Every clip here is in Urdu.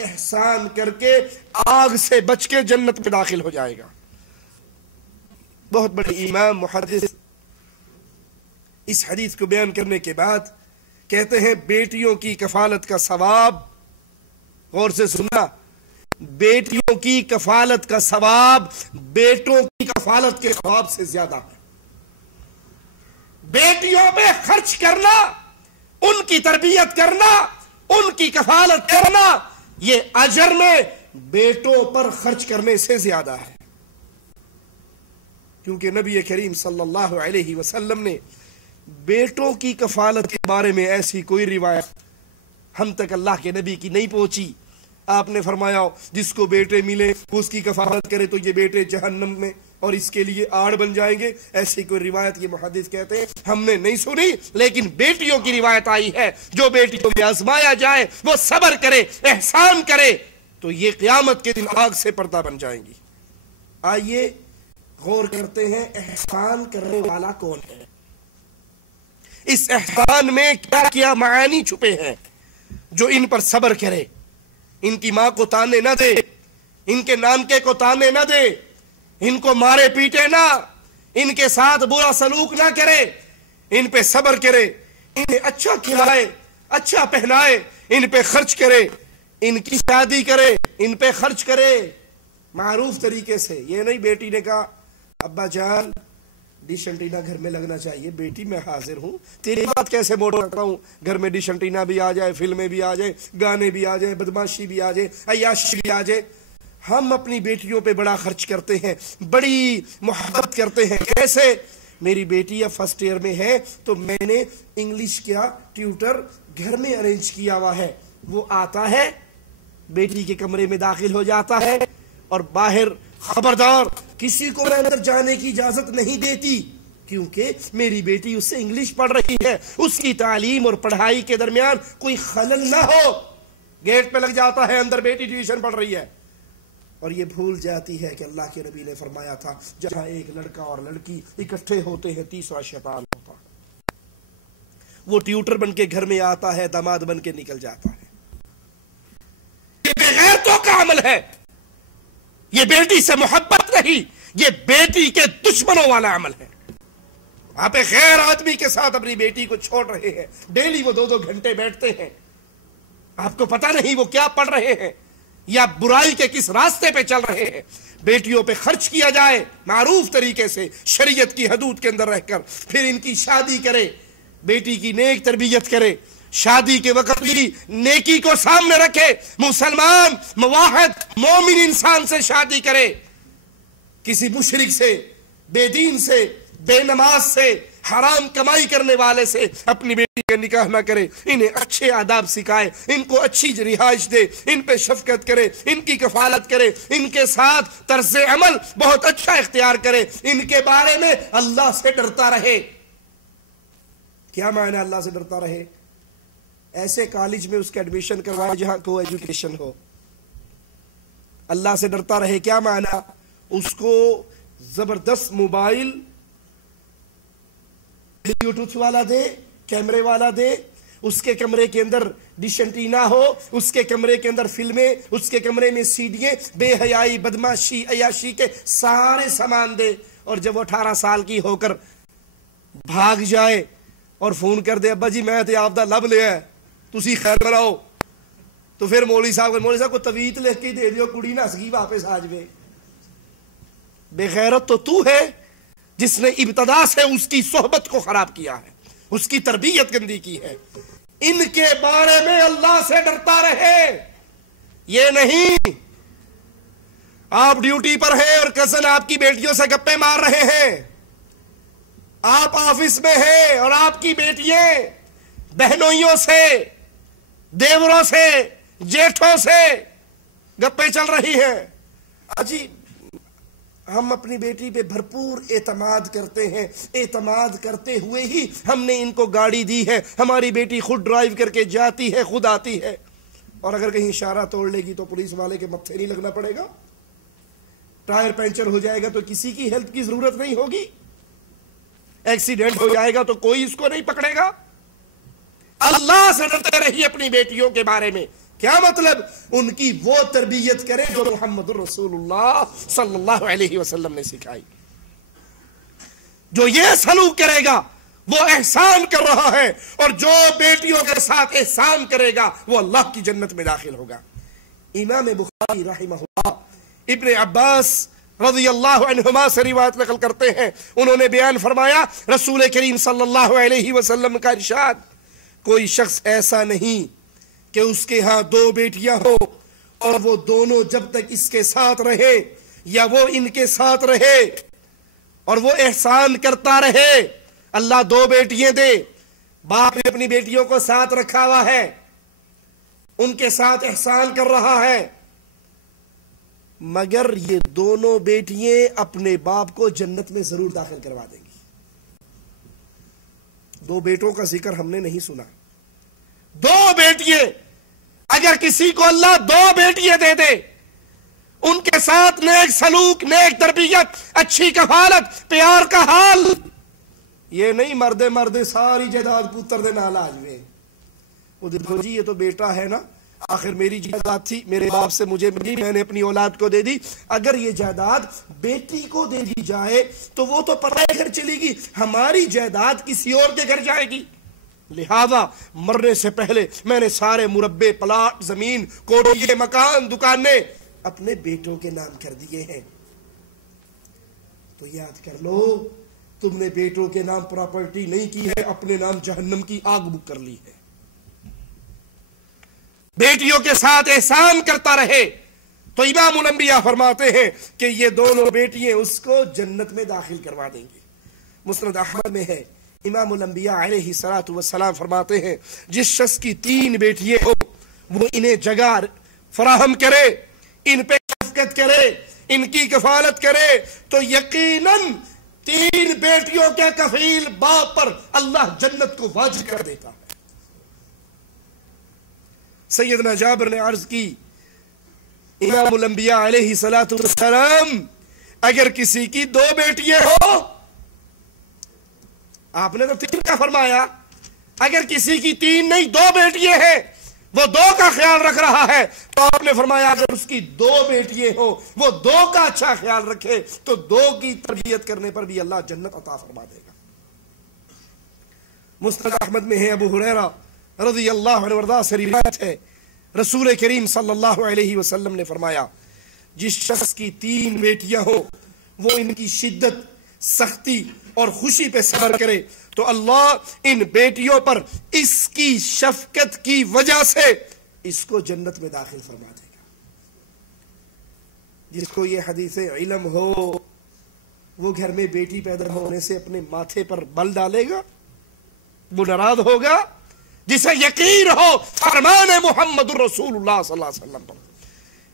احسان کر کے آگ سے بچ کے جنت میں داخل ہو جائے گا۔ بہت بڑے امام محدث اس حدیث کو بیان کرنے کے بعد کہتے ہیں بیٹیوں کی کفالت کا ثواب، غور سے سننا، بیٹیوں کی کفالت کا ثواب بیٹوں کی کفالت کے ثواب سے زیادہ ہے۔ بیٹیوں پہ خرچ کرنا، ان کی تربیت کرنا، ان کی کفالت کرنا، یہ اجر میں بیٹوں پر خرچ کرنے سے زیادہ ہے، کیونکہ نبی کریم صلی اللہ علیہ وسلم نے بیٹوں کی کفالت کے بارے میں ایسی کوئی روایت ہم تک اللہ کے نبی کی نہیں پہنچی۔ آپ نے فرمایا جس کو بیٹے ملے اس کی کفالت کرے تو یہ بیٹے جہنم میں اور اس کے لیے آڑ بن جائیں گے، ایسی کوئی روایت یہ محدث کہتے ہیں ہم نے نہیں سنی، لیکن بیٹیوں کی روایت آئی ہے جو بیٹیوں میں آزمایا جائے وہ صبر کرے، احسان کرے تو یہ قیامت کے دن آگ سے پردہ بن جائیں گی۔ آئیے غور کرتے ہیں احسان کرنے والا کون ہے، اس احسان میں کیا کیا معانی چھپے ہیں۔ جو ان پر صبر کرے، ان کی ماں کو تانے نہ دے، ان کے نانکے کو تانے نہ دے، ان کو مارے پیٹے نہ، ان کے ساتھ برا سلوک نہ کرے، ان پہ صبر کرے، انہیں اچھا کھلائے، اچھا پہنائے، ان پہ خرچ کرے، ان کی شادی کرے، ان پہ خرچ کرے معروف طریقے سے۔ یہ نہیں بیٹی نے کہا ابا جان ڈش انٹینا گھر میں لگنا چاہیے، بیٹی میں حاضر ہوں، تیری بات کیسے موڑ رکھتا ہوں، گھر میں ڈش انٹینا بھی آ جائے، فلمیں بھی آ جائے، گانے بھی آ جائے، بدماشی بھی آ جائے، عیاشی بھی آ جائے۔ ہم اپنی بیٹیوں پہ بڑا خرچ کرتے ہیں، بڑی محبت کرتے ہیں۔ کیسے؟ میری بیٹی اب فرسٹ ایئر میں ہے تو میں نے انگلش کا ٹیوٹر گھر میں ارینج کیا ہوا ہے، وہ آتا ہے بیٹی کے کمرے میں داخل ہو جاتا ہے اور باہر خبردار کسی کو میں اندر جانے کی اجازت نہیں دیتی، کیونکہ میری بیٹی اس سے انگلش پڑھ رہی ہے، اس کی تعلیم اور پڑھائی کے درمیان کوئی خلل نہ ہو۔ گیٹ پہ لگ جاتا ہے اندر بیٹی ٹیوشن پڑھ رہی ہے اور یہ بھول جاتی ہے کہ اللہ کے نبی نے فرمایا تھا جہاں ایک لڑکا اور لڑکی اکٹھے ہوتے ہیں تیسرا شیطان ہوتا ہے۔ وہ ٹیوٹر بن کے گھر میں آتا ہے، داماد بن کے نکل جاتا ہے۔ یہ بے غیرتوں کا عمل ہے، یہ بیٹی سے محبت نہیں، یہ بیٹی کے دشمنوں والا عمل ہے۔ آپ ایک غیر آدمی کے ساتھ اپنی بیٹی کو چھوڑ رہے ہیں، ڈیلی وہ 2-2 گھنٹے بیٹھتے ہیں، آپ کو پتہ نہیں وہ کیا پڑھ رہے ہیں یا برائی کے کس راستے پہ چل رہے ہیں۔ بیٹیوں پہ خرچ کیا جائے معروف طریقے سے، شریعت کی حدود کے اندر رہ کر، پھر ان کی شادی کرے، بیٹی کی نیک تربیت کرے، شادی کے وقت بھی نیکی کو سامنے رکھے، مسلمان موحد مومن انسان سے شادی کرے، کسی مشرک سے، بے دین سے، بے نماز سے، حرام کمائی کرنے والے سے اپنی بیٹی کا نکاح نہ کرے۔ انہیں اچھے آداب سکھائے، ان کو اچھی رہائش دے، ان پہ شفقت کرے، ان کی کفالت کرے، ان کے ساتھ طرز عمل بہت اچھا اختیار کرے، ان کے بارے میں اللہ سے ڈرتا رہے۔ کیا معنی اللہ سے ڈرتا رہے؟ ایسے کالج میں اس کا ایڈمیشن کروائے جہاں کو ایجوکیشن ہو۔ اللہ سے ڈرتا رہے کیا معنی؟ اس کو زبردست موبائل بلوٹوتھ والا دے، کیمرے والا دے، اس کے کمرے کے اندر ڈش انٹینا ہو، اس کے کمرے کے اندر فلمیں، اس کے کمرے میں سیڈیاں، بے حیائی، بدماشی، عیاشی کے سارے سامان دے، اور جب وہ 18 سال کی ہو کر بھاگ جائے اور فون کر دے ابا جی میں تے آپ دا لب لیا ہے تسی خیر کراؤ، تو پھر مولوی صاحب کو تویت لکھ کے دے دیو کڑی نس گئی واپس آ جائے۔ بے غیرت تو تو ہے جس نے ابتدا سے اس کی صحبت کو خراب کیا ہے، اس کی تربیت گندی کی ہے۔ ان کے بارے میں اللہ سے ڈرتا رہے، یہ نہیں آپ ڈیوٹی پر ہیں اور کزن آپ کی بیٹیوں سے گپے مار رہے ہیں، آپ آفس میں ہیں اور آپ کی بیٹیاں بہنوئیوں سے، دیوروں سے، جیٹھوں سے گپے چل رہی ہیں۔ اجی ہم اپنی بیٹی پہ بھرپور اعتماد کرتے ہیں، اعتماد کرتے ہوئے ہی ہم نے ان کو گاڑی دی ہے، ہماری بیٹی خود ڈرائیو کر کے جاتی ہے، خود آتی ہے، اور اگر کہیں اشارہ توڑ لے گی تو پولیس والے کے متھے نہیں لگنا پڑے گا، ٹائر پنچر ہو جائے گا تو کسی کی ہیلپ کی ضرورت نہیں ہوگی، ایکسیڈنٹ ہو جائے گا تو کوئی اس کو نہیں پکڑے گا۔ اللہ سے ڈرتے رہیے اپنی بیٹیوں کے بارے میں، کیا مطلب؟ ان کی وہ تربیت کرے جو محمد رسول اللہ صلی اللہ علیہ وسلم نے سکھائی. جو یہ سلوک کرے گا وہ احسان کر رہا ہے، اور جو بیٹیوں کے ساتھ احسان کرے گا وہ اللہ کی جنت میں داخل ہوگا. امام بخاری رحمہ اللہ ابن عباس رضی اللہ عنہما سے روایت نقل کرتے ہیں، انہوں نے بیان فرمایا رسول کریم صلی اللہ علیہ وسلم کا ارشاد، کوئی شخص ایسا نہیں کہ اس کے ہاں 2 بیٹیاں ہو اور وہ دونوں جب تک اس کے ساتھ رہے یا وہ ان کے ساتھ رہے اور وہ احسان کرتا رہے. اللہ 2 بیٹیاں دے، باپ نے اپنی بیٹیوں کو ساتھ رکھا ہوا ہے، ان کے ساتھ احسان کر رہا ہے، مگر یہ دونوں بیٹیاں اپنے باپ کو جنت میں ضرور داخل کروا دیں گی. 2 بیٹوں کا ذکر ہم نے نہیں سنا. 2 بیٹیاں، اگر کسی کو اللہ 2 بیٹیاں دے دے، ان کے ساتھ نیک سلوک، نیک تربیت، اچھی کفالت، پیار کا حال، یہ نہیں مردے ساری جائیداد پتر دے نال آ جائے. وہ دیکھو جی یہ تو بیٹا ہے نا، آخر میری جائیداد تھی، میرے باپ سے مجھے ملی، میں نے اپنی اولاد کو دے دی. اگر یہ جائیداد بیٹی کو دے دی جائے تو وہ تو پرائے گھر چلی گی، ہماری جائیداد کسی اور کے گھر جائے گی. لہذا مرنے سے پہلے میں نے سارے مربے، پلاٹ، زمین، کوٹھیے، مکان، دکانیں اپنے بیٹوں کے نام کر دیے ہیں. تو یاد کر لو، تم نے بیٹوں کے نام پراپرٹی نہیں کی ہے، اپنے نام جہنم کی آگ بک کر لی ہے. بیٹیوں کے ساتھ احسان کرتا رہے تو امام الانبیاء فرماتے ہیں کہ یہ دونوں بیٹیاں اس کو جنت میں داخل کروا دیں گی. مسند احمد میں ہے، امام الانبیاء علیہ الصلوۃ والسلام فرماتے ہیں جس شخص کی 3 بیٹیاں ہو وہ انہیں جگہ فراہم کرے، ان پہ شفقت کرے، ان کی کفالت کرے تو یقیناً 3 بیٹیوں کے کفیل باپ پر اللہ جنت کو واجب کر دیتا ہے. سیدنا جابر نے عرض کی امام الانبیاء علیہ الصلوۃ والسلام اگر کسی کی 2 بیٹیاں ہو، آپ نے تو 3 کا فرمایا، اگر کسی کی 3 نہیں 2 بیٹیاں ہیں، وہ 2 کا خیال رکھ رہا ہے، تو آپ نے فرمایا اگر اس کی 2 بیٹیاں ہوں وہ 2 کا اچھا خیال رکھے تو 2 کی تربیت کرنے پر بھی اللہ جنت عطا فرما دے گا. مسند احمد میں ہے، ابو ہریرہ رضی اللہ عنہ وارضاہ سے روایت ہے، رسول کریم صلی اللہ علیہ وسلم نے فرمایا جس شخص کی 3 بیٹیاں ہوں وہ ان کی شدت، سختی اور خوشی پہ صبر کرے تو اللہ ان بیٹیوں پر اس کی شفقت کی وجہ سے اس کو جنت میں داخل فرما دے گا. جس کو یہ حدیث علم ہو وہ گھر میں بیٹی پیدا ہونے سے اپنے ماتھے پر بل ڈالے گا، وہ ناراض ہوگا. جسے یقین ہو فرمان محمد رسول اللہ صلی اللہ علیہ وسلم پر.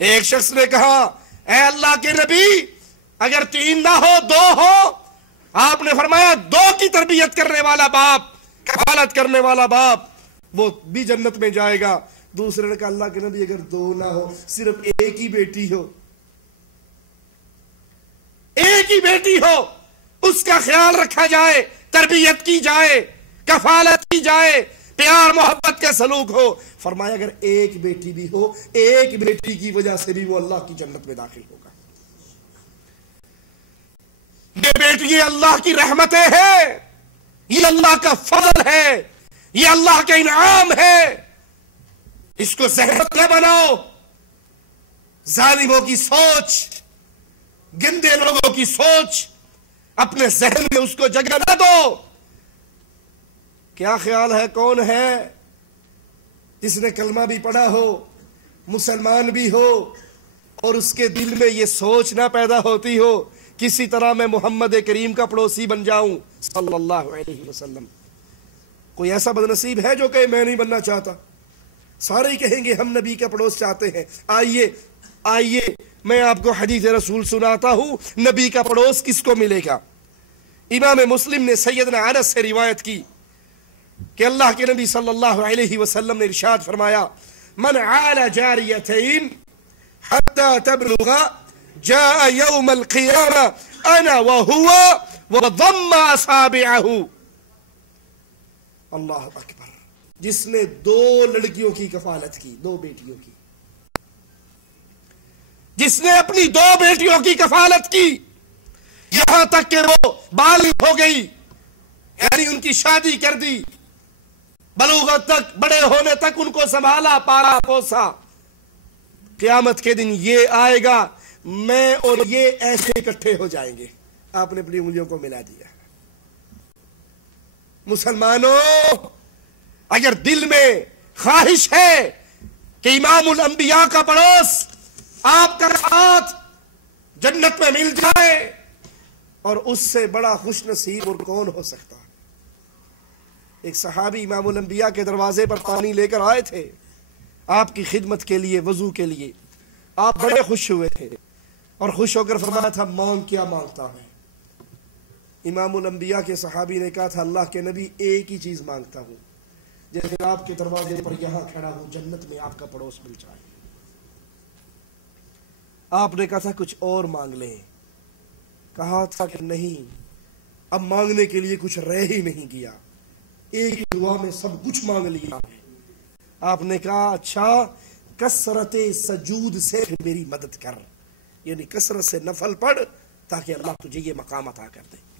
ایک شخص نے کہا اے اللہ کے نبی اگر 3 نہ ہو 2 ہو، آپ نے فرمایا 2 کی تربیت کرنے والا باپ، کفالت کرنے والا باپ وہ بھی جنت میں جائے گا. دوسرے نے کہا اللہ کے نبی اگر 2 نہ ہو، صرف 1 ہی بیٹی ہو، 1 ہی بیٹی ہو، اس کا خیال رکھا جائے، تربیت کی جائے، کفالت کی جائے، پیار محبت کے سلوک ہو. فرمایا اگر 1 بیٹی بھی ہو، 1 بیٹی کی وجہ سے بھی وہ اللہ کی جنت میں داخل ہوگا. یہ بیٹی اللہ کی رحمتیں ہیں، یہ اللہ کا فضل ہے، یہ اللہ کا انعام ہے. اس کو زحمت نہ بناؤ. ظالموں کی سوچ، گندے لوگوں کی سوچ اپنے ذہن میں اس کو جگہ نہ دو. کیا خیال ہے کون ہے جس نے کلمہ بھی پڑھا ہو، مسلمان بھی ہو، اور اس کے دل میں یہ سوچ نہ پیدا ہوتی ہو کسی طرح میں محمد کریم کا پڑوسی بن جاؤں صلی اللہ علیہ وسلم. کوئی ایسا بدنصیب ہے جو کہ میں نہیں بننا چاہتا؟ سارے ہی کہیں گے ہم نبی کا پڑوس چاہتے ہیں. آئیے میں آپ کو حدیث رسول سناتا ہوں، نبی کا پڑوس کس کو ملے گا. امام مسلم نے سیدنا انس سے روایت کی کہ اللہ کے نبی صلی اللہ علیہ وسلم نے ارشاد فرمایا من عال جاریتین حتی تبلغ جاء یوم القیامہ انا وہو وضم اصابعہ. اللہ اکبر. جس نے 2 لڑکیوں کی کفالت کی، 2 بیٹیوں کی، جس نے اپنی 2 بیٹیوں کی کفالت کی، یہاں تک کہ وہ بالغ ہو گئی، یعنی ان کی شادی کر دی، بلوغت تک، بڑے ہونے تک ان کو سنبھالا، پالا پوسا۔ قیامت کے دن یہ آئے گا، میں اور یہ ایسے اکٹھے ہو جائیں گے۔ آپ نے اپنی انگلیوں کو ملا دیا۔ مسلمانوں، اگر دل میں خواہش ہے کہ امام الانبیاء کا پڑوس، آپ کا ساتھ جنت میں مل جائے، اور اس سے بڑا خوش نصیب اور کون ہو سکتا؟ ایک صحابی امام الانبیاء کے دروازے پر پانی لے کر آئے تھے، آپ کی خدمت کے لیے، وضو کے لیے۔ آپ بڑے خوش ہوئے تھے اور خوش ہو کر فرمایا تھا، مانگ کیا مانگتا ہے؟ امام الانبیاء کے صحابی نے کہا تھا، اللہ کے نبی ایک ہی چیز مانگتا ہوں، جیسے آپ کے دروازے پر یہاں کھڑا ہوں، جنت میں آپ کا پڑوس مل جائے۔ آپ نے کہا تھا کچھ اور مانگ لیں، کہا تھا کہ نہیں، اب مانگنے کے لیے کچھ رہ ہی نہیں گیا، ایک ہی دعا میں سب کچھ مانگ لیا۔ آپ نے کہا اچھا، کثرت سجود سے میری مدد کر، یعنی کثرت سے نفل پڑھ تاکہ اللہ تجھے یہ مقام عطا کر دے۔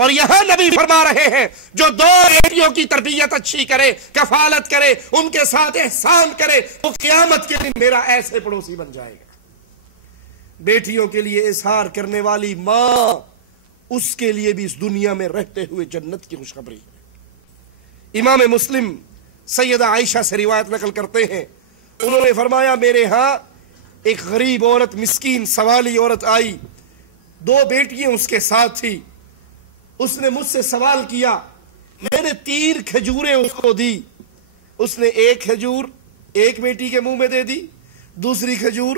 اور یہاں نبی فرما رہے ہیں، جو 2 بیٹیوں کی تربیت اچھی کرے، کفالت کرے، ان کے ساتھ احسان کرے، وہ قیامت کے دن میرا ایسے پڑوسی بن جائے گا۔ بیٹیوں کے لیے اظہار کرنے والی ماں، اس کے لیے بھی اس دنیا میں رہتے ہوئے جنت کی خوشخبری ہے۔ امام مسلم سیدہ عائشہ سے روایت نقل کرتے ہیں، انہوں نے فرمایا، میرے ہاں ایک غریب عورت، مسکین سوالی عورت آئی، 2 بیٹیاں اس کے ساتھ تھی۔ اس نے مجھ سے سوال کیا، میں نے 3 کھجوریں اس کو دی، اس نے 1 کھجور ایک بیٹی کے منہ میں دے دی، دوسری کھجور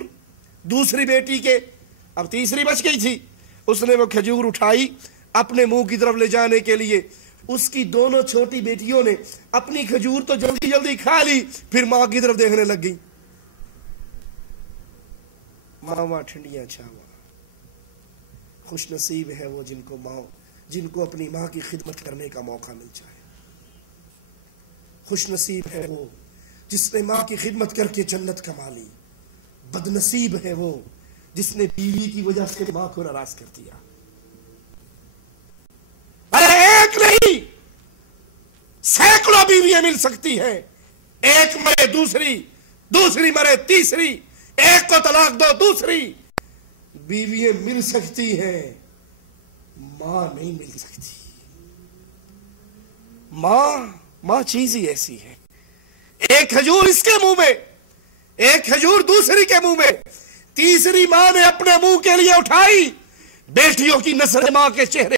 دوسری بیٹی کے، اب تیسری بچ گئی تھی۔ اس نے وہ کھجور اٹھائی اپنے منہ کی طرف لے جانے کے لیے، اس کی دونوں چھوٹی بیٹیوں نے اپنی کھجور تو جلدی جلدی کھا لی، پھر ماں کی طرف دیکھنے لگ گئی۔ ماں ٹھنڈیاں چھاواں، خوش نصیب ہے وہ جن کو اپنی ماں کی خدمت کرنے کا موقع مل جائے۔ خوش نصیب ہے وہ جس نے ماں کی خدمت کر کے جنت کما لی۔ بد نصیب ہے وہ جس نے بیوی کی وجہ سے ماں کو ناراض کر دیا۔ ارے ایک نہیں، سینکڑوں بیویاں مل سکتی ہیں، ایک مرے دوسری مرے تیسری، ایک کو طلاق دو دوسری، بیویاں مل سکتی ہیں، ماں نہیں مل سکتی۔ ماں چیز ہی ایسی ہے، ایک کھجور اس کے منہ میں، ایک کھجور دوسری کے منہ میں، تیسری ماں نے اپنے منہ کے لیے اٹھائی، بیٹیوں کی نظریں ماں کے چہرے